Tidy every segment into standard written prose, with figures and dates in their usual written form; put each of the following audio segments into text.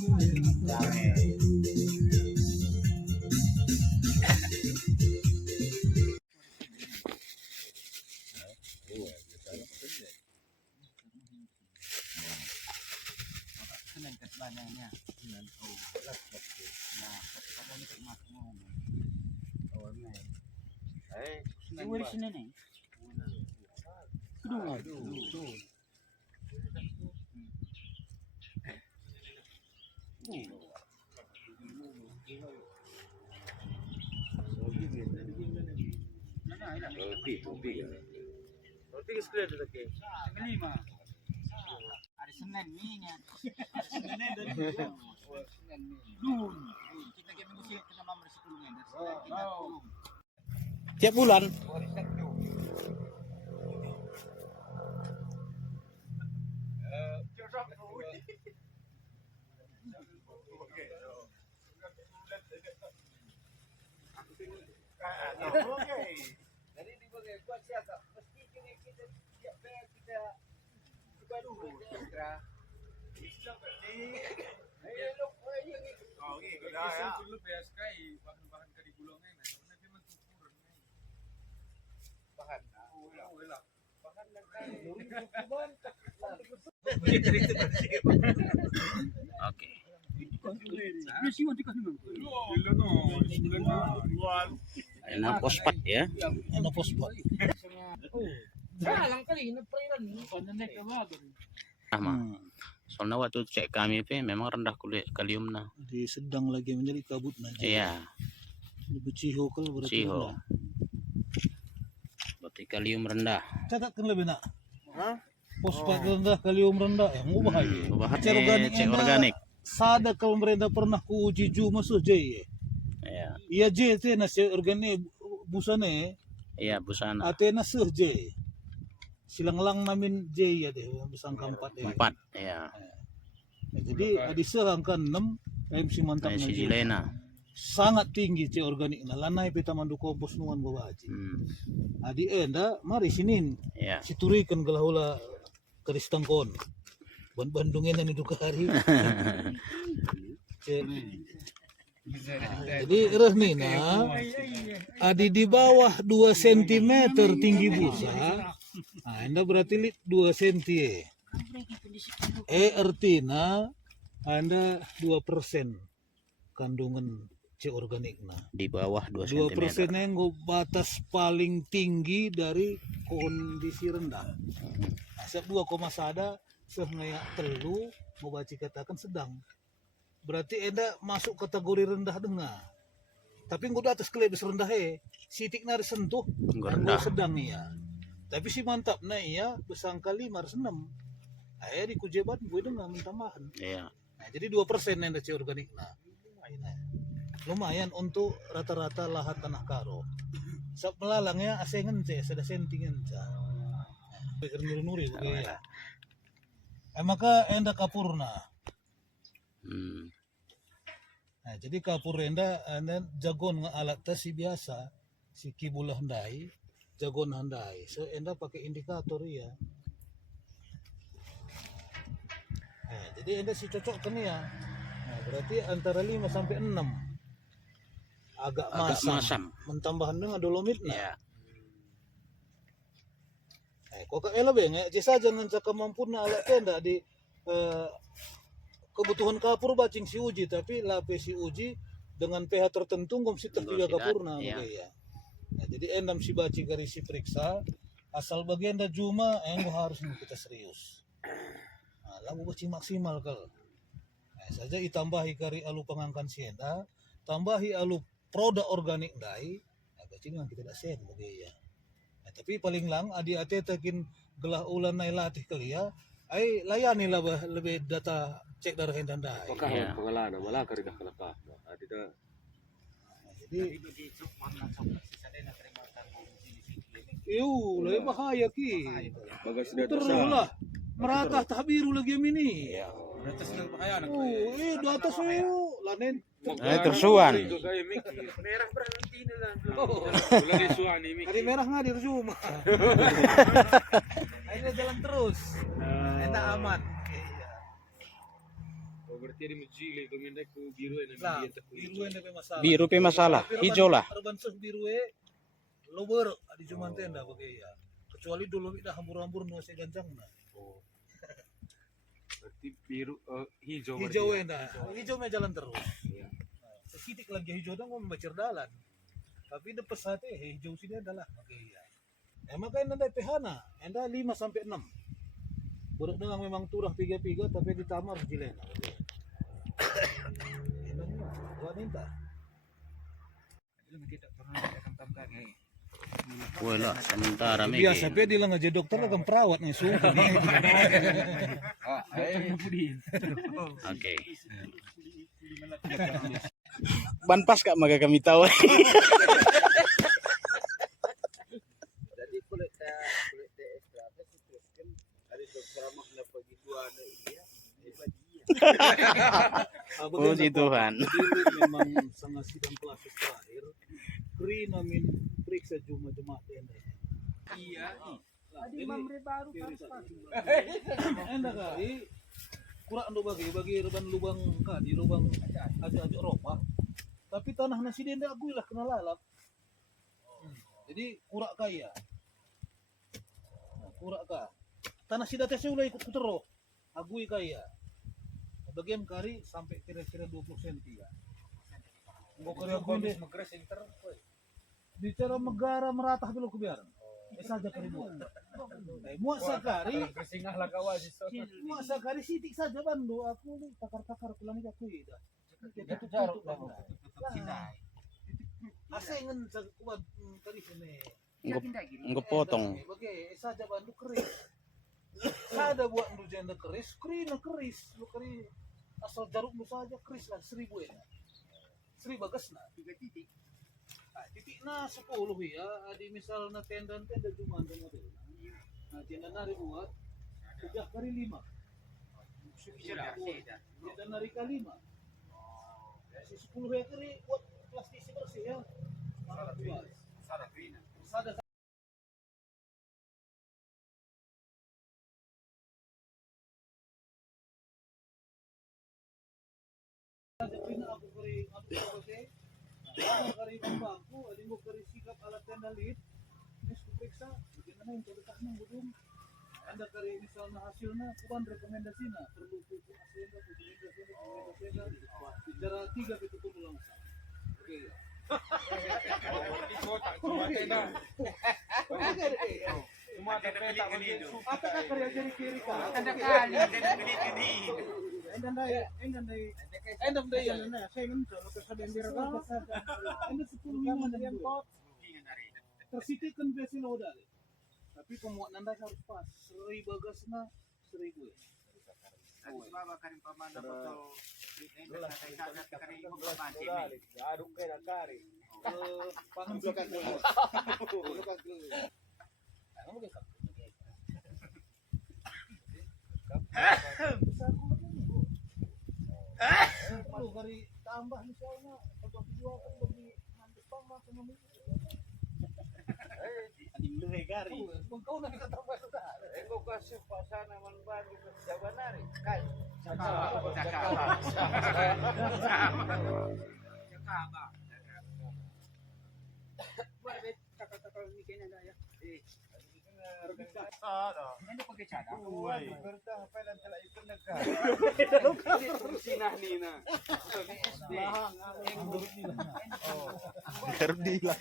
Hari Senin nih kita kita nomor 10 Tiap bulan. Jadi dibagai buat siapa? Mesti kita siap kita buka dulu ekstra. Bahan-bahan kari gulungnya nanti mencukur bahan Oke. Enak fosfat ya. Ano fosfat? Sama. Soalnya waktu cek kami memang rendah kalium nah. Di sedang lagi menjadi kabut nanti. Iya. Di ciho kalau berarti. Ciho. Berarti kalium rendah. Catatkan lebih nak. Fosfat rendah, kalium rendah. Yang bahaya. Bahaya cek organik. Sada kalau mereka pernah ku uji ju masuk J. Iya. Iya J itu nasi organik busane. Iya busana. Ate nasi J. Silang-lang namin J ya deh, besang keempat ya. 4 ya. Jadi adisa angka 6 MC mantap Si nanti. Jilena. Sangat tinggi C organik na lanai pita mandu kompos nuan bawa aji. Adi enda mari sinin. Ya. Siturikan galahula karistangkon. Bandungin ini duka hari. Jadi resmi na adi di bawah 2 cm tinggi busa. Nah, anda berarti 2 cm. Artinya anda 2% kandungan C organik nah. Di bawah 2 cm. 2% yang batas paling tinggi dari kondisi rendah. Asap 2, sada sebenarnya telu mau baca katakan sedang. Berarti anda masuk kategori rendah dengar. Tapi nggak atas kelebis rendah sitik nari sentuh rendah sedang ya. Tapi si mantap nah iya besangka 5 harus 6. Ayah di kujeban gue dengar tambahan. Iya. Nah, jadi 2% yang ada C organik nah. Lumayan untuk rata-rata lahan tanah karo. Sab melalangnya asengen C, sada sentingan ca. Pikir nuri ya. Maka enda kapurna. Nah, jadi kapur enda jagon alat tes si biasa si kibula handai, jagon handai. So enda pakai indikator ya. Nah, jadi enda si cocokkan ya. Nah, berarti antara 5 sampai 6. Agak masam. Mentambahan dengan dolomit nah. Ya. Kok elabeng ya, saja dengan kemampuan alat tenda di kebutuhan kapur bacing si uji, tapi lape si uji dengan pH tertentu ngom si tertiga kapurna ya. Nah, jadi endam si baci kari si periksa asal bagian da juma harus kita serius. Nah, lagu baci maksimal kal. Nah, saja itambahi kari alu pengangkan sienda, tambahi alu produk organik dai, nah, baci dengan kita dak sen bagi ya. Tapi paling lang adi ate takin gelah ulan nai latih kali ya ai layani lah lebih data cek darah hendan dah apakah pengalaman malah karidah kelapa adi dah jadi lebih bahaya ki bagas sudah terlah merata tahbiru lagi ini ya atas nang bahaya di atas lanen tersuan. Merah berhenti lah. Mulai disuan ini. Hari merah nggak di rumah. Akhirnya jalan terus. Enak aman. berarti ada mejili kemenda ku biru yang Lah, dia tak biru yang ada masalah. Biru pe masalah, hijau lah. Urban seh biru lober di cuma tenda bagai ya. Kecuali dulu dah hambur-hambur nu se gancang na. Oh. Berarti biru hijau. Hijau berarti ya? enda. Hijau mah jalan terus. Iya. Sesitik lagi hijau dah mau membacar dalan. Tapi de pesate hijau sini adalah bagai ya. Makanya anda pehana, anda 5 sampai 6. Buruk dengan memang turah 3-3 tapi ditambah harus jilena. Wanita. Wala, sementara Biasa Megi. pe dia lang aja dokter lah kan perawat nih sungguh. Oke. Ban pas kak maka kami tahu. Jadi kulit ekstra apa sih terus kan ada dokter mah kenapa gitu ada iya Puji Tuhan. Memang sangat sidang kelas terakhir. Kri namin periksa jemaah tenda. iya Jadi mamre baru pas. Enda kali kurang ando bagi reban lubang di lubang aja ropa. Tapi tanah nasi dia ndak agui lah kena lalap. Jadi kurak kaya. Kurak ka. Tanah si datanya ulah ikut kutero. Agui kaya. Bagian kari sampai kira-kira 20 cm ya. Mau kari agui deh. Bicara negara meratah belum kebiaran. Saja kari buat. Muat sakari. Muat sakari sitik saja bandu. Aku ni takar-takar pulang ni aku ida. Tutup asengan sa kuat kari sini. Enggak potong. Bagi saja bandu keris. Sada buat ndu janda keris, krina keris. Lu kari asal jaruk lu saja keris lah 1000 ya. 1000 bagasna 3 titik. Titik na 10 ya. Adi misalnya tenda cuma ada model. Nah, tenda nari buat udah kari 5. Tenda nari kali 5. Si 10 ya kari buat plastik bersih ya. Sada aku kari bangku, ada mau kari sikap alat tenda lid, ini periksa, bagaimana yang terdekat belum, anda kari misalnya hasilnya, kuan rekomendasinya, perlu buku hasilnya, rekomendasinya, bicara 3 itu pun ulang Oke. Di kota cuma tenda. cuma ada peta begitu Apa kari jadi kiri kan? ada kali ada gini Endam deh ya, nah, saya minta kalau kesadaran diri kan, anda 10 lima dari pot, tersitikan biasa lo dah. Tapi pemuat nanda harus pas, 1000 bagasna 1000 ya. baba karim pamana betul Aduk kena kari. Pangan belakang dulu. Kalau kali tambah misalnya atau kedua kan lebih mantep tambah sama ini. Adim lu gari. Kau nak kita tambah sudah. Engkau kasih pasana man baru ke Jabanari kai Ini pakai cadang. Bertah pelan telah itu negara. Sinah nina. Gerdi lah.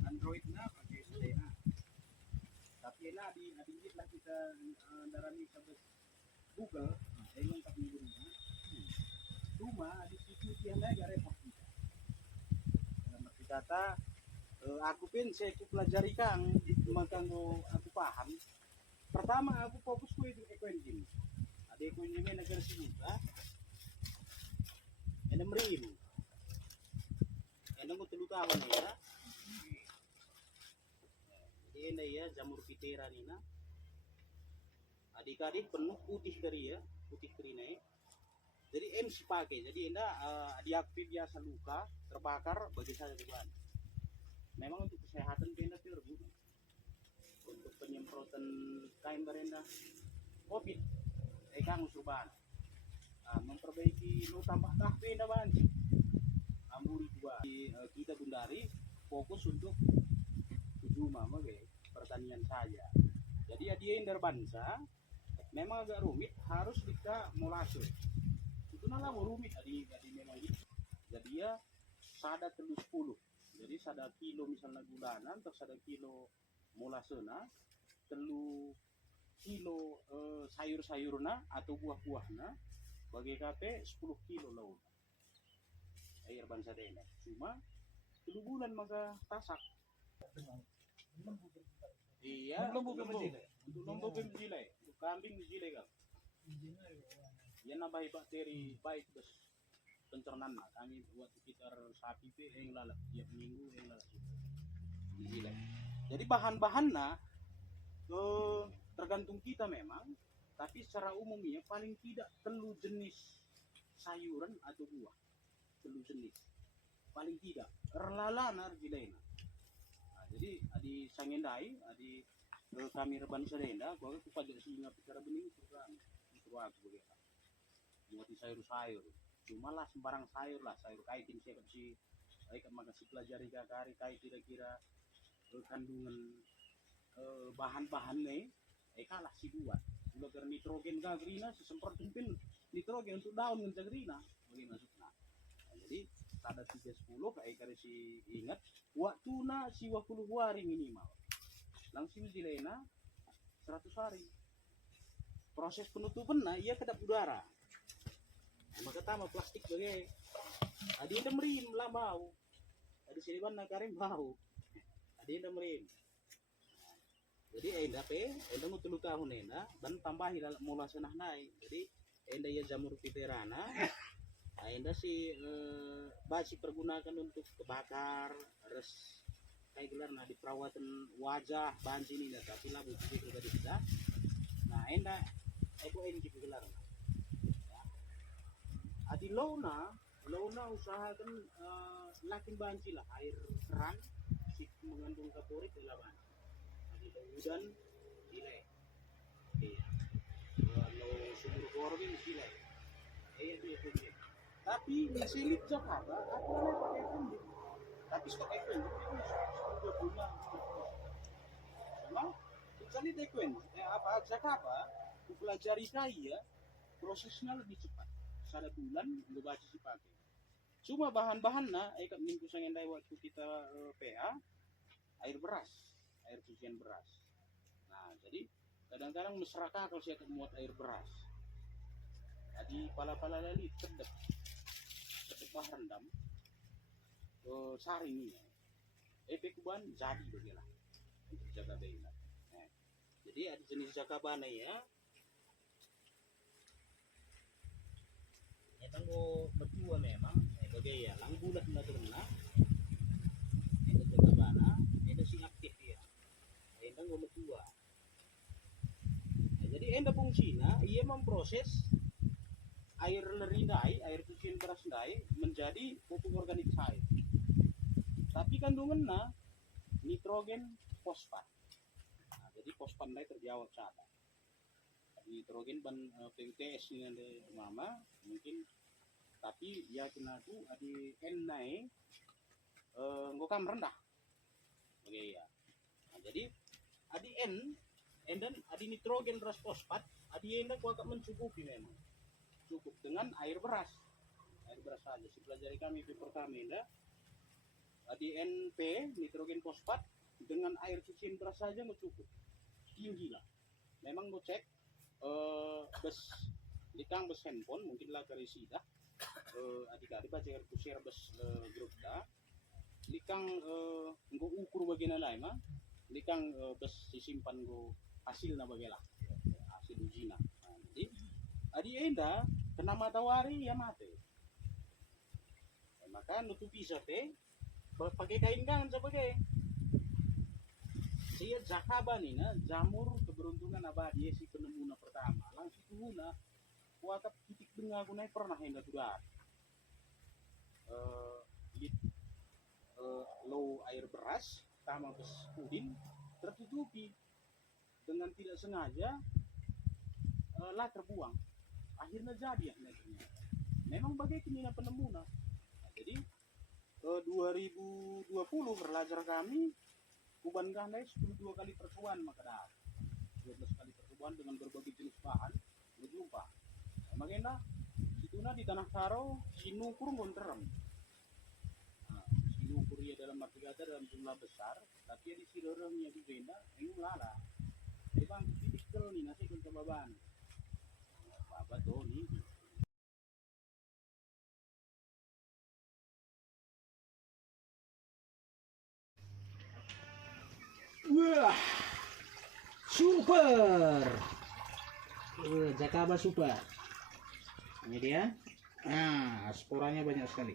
Android na pakai sedena. Tapi lah di lah kita darani sampai Google, yang tak menggunakan. Cuma di situ yang lain repot kita. Dalam arti kata, aku pun saya pelajari kang, makanggo aku paham. Pertama aku fokus ku itu ekonomi. Ada ekonomi negara sejuta. Ada merim. Ada mau 3 tahun ya. Ini ya jamur pitera nina. Adik-adik penuh putih kari ya, putih kari naik. Jadi MC pakai, jadi enda diaktif biasa luka terbakar bagi saya bukan. Memang untuk kesehatan enda berguna. Untuk penyemprotan kain berenda COVID, kang surban. Memperbaiki lu tambah kahpe enda banci. Amburi dua. Kita Gundari fokus untuk Juma pertanian saja. Jadi ya dia Inder Bansa memang agak rumit, harus kita molase. Itu nala rumit tadi memang gitu. Jadi ya sada telu 10. Jadi sada kilo misalnya gulanan atau sada kilo molasena, telu kilo sayur-sayurna atau buah-buahna bagi KP 10 kilo laut. Air Bansa dene. Cuma 3 bulan maka tasak. Iya, untuk lembu pemjilai, untuk kambing pemjilai kan. Ya nambahi bakteri baik bes pencernaan lah. Kami buat sekitar sapi pe yang lalat tiap minggu yang lalat pemjilai. Jadi bahan-bahannya tergantung kita memang, tapi secara umumnya paling tidak telu jenis sayuran atau buah, telu jenis paling tidak. Erlalana argilaina. Jadi adi sangendai adi kami reban sedenda gua ku pajak singa bicara bening program itu aku begitu buat sayur-sayur cuma lah sembarang sayur lah sayur kaitin siapa sih baik makasih pelajari kakari kait kira-kira kandungan bahan-bahan nih kalah si buat udah ke nitrogen gagrina sesemprot pimpin nitrogen untuk daun dengan gagrina bagaimana maksudnya jadi ada 310 kayak si ingat waktu na si 20 hari minimal langsung dilena 100 hari proses penutupan nah ia kedap udara maka tama plastik bagai ada yang merim lah bau ada sini ban karim bau ada yang merim jadi enda ngutul tahun enda dan tambahi dalam mula senah naik jadi enda ya jamur piterana enda si basi pergunakan untuk kebakar res kayak gelar nah di perawatan wajah banci ini nah tapi lah butuh juga bisa nah enda ini juga gelar ya. Adi lona usahakan lakin banci lah air keran si mengandung kaporit di laban adi hujan nilai iya kalau sumur korbi nilai dia punya tapi silit Jakarta aku namanya pakai kumbit tapi stok ekwen sudah punya memang misalnya ekwen apa Jakarta aku pelajari kaya prosesnya lebih cepat 1 bulan nggak baca sih pakai cuma bahan-bahannya ikat minggu sangendai waktu kita PA air cucian beras nah jadi kadang-kadang masyarakat kalau saya muat air beras jadi pala-pala lali kedep bah rendam saring ini efek kuban jadi bagilah untuk jaga bena nah, jadi ada jenis jaga bana ya tanggo betua memang bagai ya lang bulat na terna itu jaga bana itu sing aktif ya tanggo betua nah, jadi enda fungsinya ia memproses air lerindai, air cucian beras dai menjadi pupuk organik cair. Tapi kandungannya nitrogen fosfat. Nah, jadi fosfat dai terjawab sada. Nitrogen ban PUTS dengan mama mungkin tapi ya kena tu adi N naik ngokam rendah. Oke ya. Nah, jadi adi N dan adi nitrogen beras fosfat adi yang kuat mencukupi memang. Cukup dengan air beras saja. Si pelajari kami pertama ini ADNP nitrogen fosfat dengan air cucian beras saja nggak cukup tinggi lah memang gue cek bes likang bes handphone mungkin lah dari sida adik-adik baca share bes grup dah likang gue ukur bagian lain mah likang bes disimpan gue hasil na bagelah hasil ujian nah, jadi adi enda kena matahari ya mati maka nutupi sate pakai kain kan sebagai saya jakaba nih na jamur keberuntungan abadi si penemu pertama langsung guna kuatap titik dengar aku naik pernah hendak sudah lit low air beras sama bes pudin tertutupi dengan tidak sengaja lah terbuang akhirnya jadi akhirnya memang bagaimana penemuan. Nah, jadi 2020 belajar kami kuban gandai 12 kali pertemuan maka dah 12 kali pertemuan dengan berbagai jenis bahan berjumpa. Nah, makanya situna di tanah karo sinukur ngonterem. Nah, sinukur ya dalam arti kata dalam jumlah besar, tapi di sirorongnya di benda ini lala. Bang tipikal nih nasi kun kebaban. Apa tuh nih? Wah, super. Jakaba super. Ini dia. Nah, sporanya banyak sekali.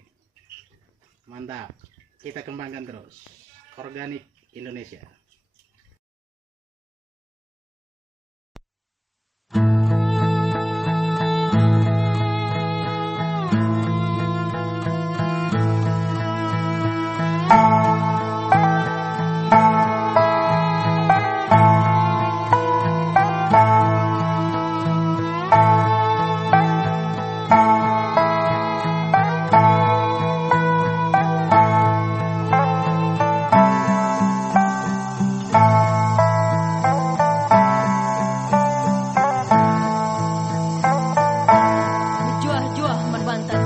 Mantap. Kita kembangkan terus. Organik Indonesia. Berjuah-juah merbantan